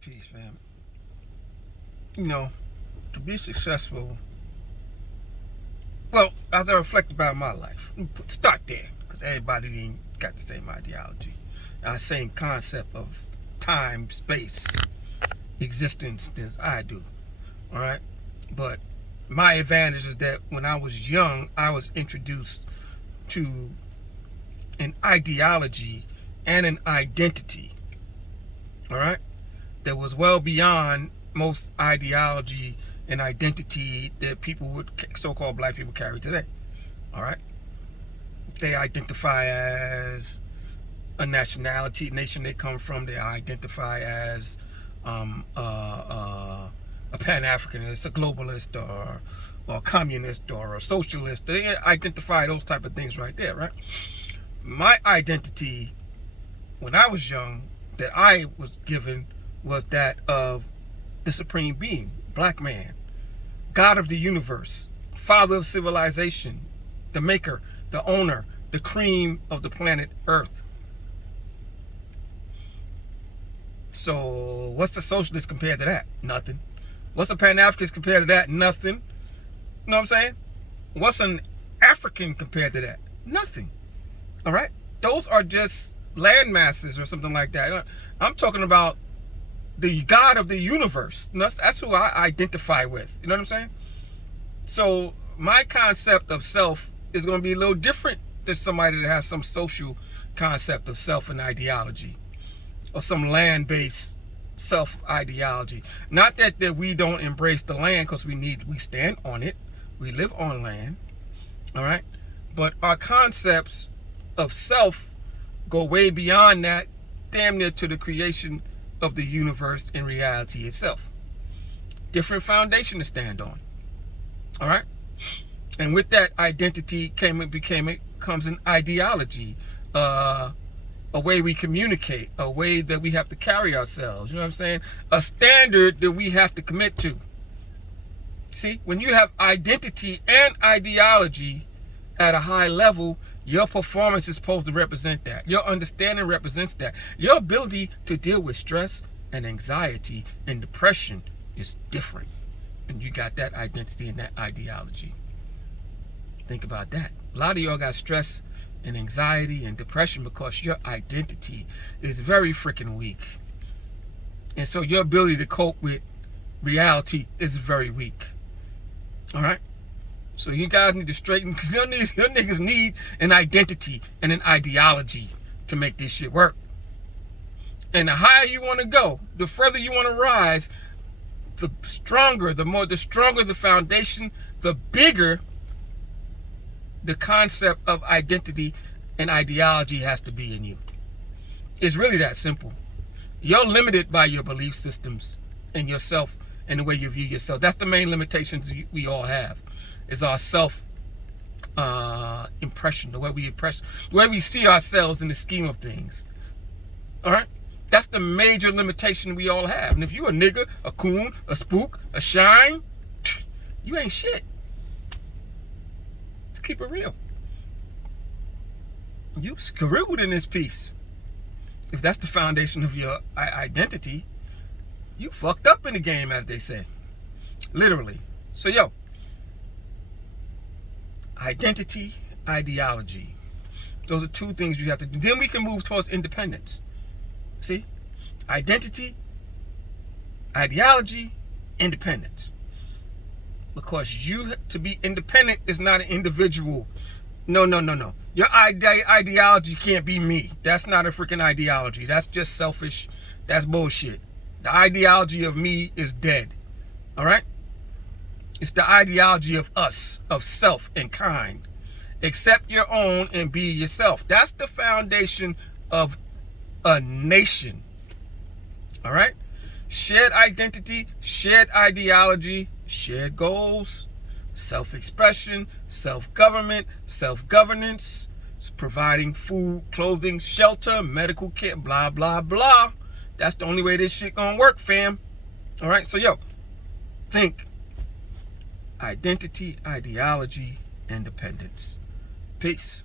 Peace, fam. To be successful, well, as I reflect about my life, start there, because everybody ain't got the same ideology, same concept of time, space, existence as I do. All right, but my advantage is that when I was young, I was introduced to an ideology and an identity. All right, that was well beyond most ideology and identity that people would, so-called black people, carry today. All right, they identify as a nationality, nation they come from. They identify as a Pan-Africanist, a globalist, or a communist, or a socialist. They identify those type of things right there, right? My identity when I was young that I was given was that of the supreme being, black man, God of the universe, father of civilization, the maker, the owner, the cream of the planet Earth. So what's the socialist compared to that? Nothing. What's a Pan-Africanist compared to that? Nothing. You know what I'm saying? What's an African compared to that? Nothing. All right? Those are just land masses or something like that. I'm talking about the God of the universe. That's who I identify with. You know what I'm saying? So my concept of self is going to be a little different than somebody that has some social concept of self and ideology, or some land-based self ideology. Not that we don't embrace the land, because we stand on it. We live on land. All right? But our concepts of self go way beyond that, damn near to the creation of the universe and reality itself. Different foundation to stand on. All right? And with that identity comes an ideology, a way we communicate, a way that we have to carry ourselves. You know what I'm saying? A standard that we have to commit to. See, when you have identity and ideology at a high level, your performance is supposed to represent that. Your understanding represents that. Your ability to deal with stress and anxiety and depression is different. And you got that identity and that ideology. Think about that. A lot of y'all got stress and anxiety and depression because your identity is very freaking weak. And so your ability to cope with reality is very weak. All right? So you guys need to straighten, because your niggas need an identity and an ideology to make this shit work. And the higher you want to go, the further you want to rise, the stronger the foundation, the bigger the concept of identity and ideology has to be in you. It's really that simple. You're limited by your belief systems and yourself and the way you view yourself. That's the main limitations we all have. Is our self impression, the way we see ourselves in the scheme of things. All right? That's the major limitation we all have. And if you a nigga, a coon, a spook, a shine, you ain't shit. Let's keep it real. You screwed in this piece. If that's the foundation of your identity, you fucked up in the game, as they say. Literally. So, identity, ideology. Those are two things you have to do. Then we can move towards independence. See? Identity, ideology, independence. Because to be independent is not an individual. No. Your ideology can't be me. That's not a freaking ideology. That's just selfish. That's bullshit. The ideology of me is dead. All right? It's the ideology of us, of self and kind. Accept your own and be yourself. That's the foundation of a nation. All right? Shared identity, shared ideology, shared goals, self-expression, self-government, self-governance, providing food, clothing, shelter, medical care, blah, blah, blah. That's the only way this shit gonna work, fam. All right? So, think. Identity, ideology, independence. Peace.